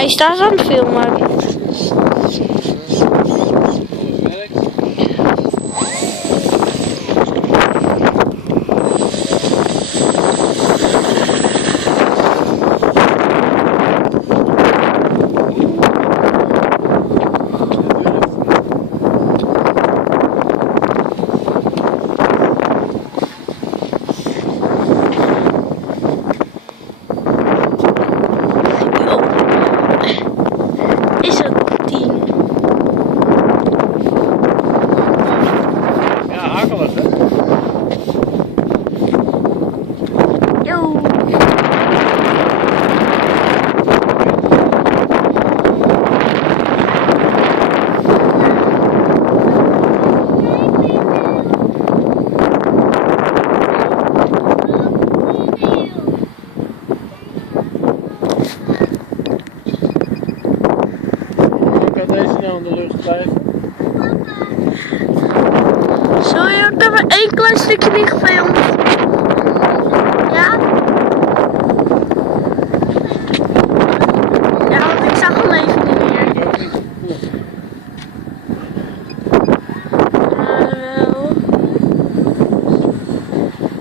Hij staat aan het filmen. Is het 10? Ja, hakelig hè? Yo. Kan deze nou in de lucht blijven? Sorry, ik heb maar één klein stukje niet gefilmd. Ja? Ja, want ik zag hem even niet meer. Wel.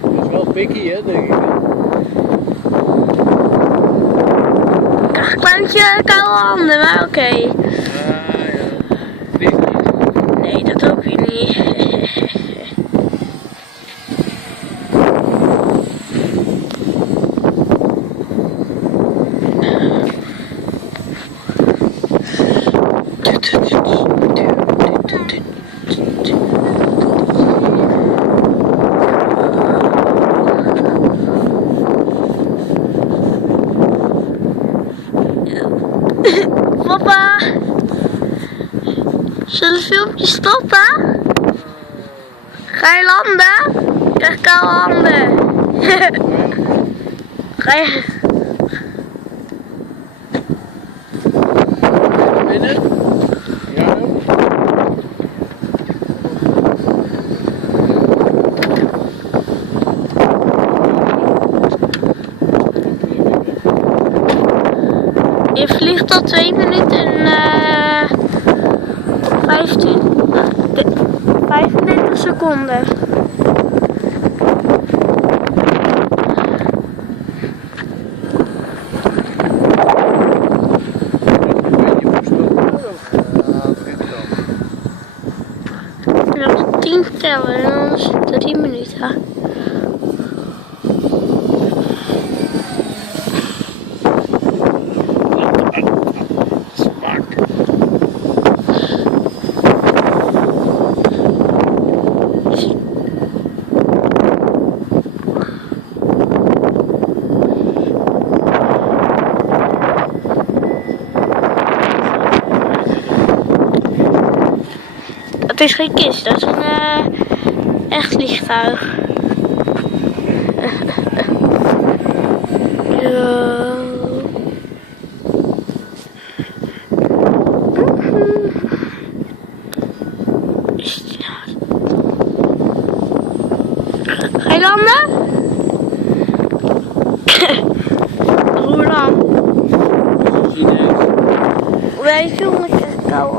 Dat is wel pikkie hè, denk ik. Ik krijg een kleintje koude handen, maar oké. Ja. Vliegt niet. Nee, dat hoop je niet. Papa, zullen we het filmpje stoppen? Ga je landen? Ik krijg koude handen. Ga je? Binnen? Ja. Je vliegt tot 2 minuten en 35 seconden. Je moet 10 tellen en dan is het 3 minuten. Het is geen kist, dat is een echt vliegtuig. Ga je landen? Hoe lang? Wij filmen echt kou.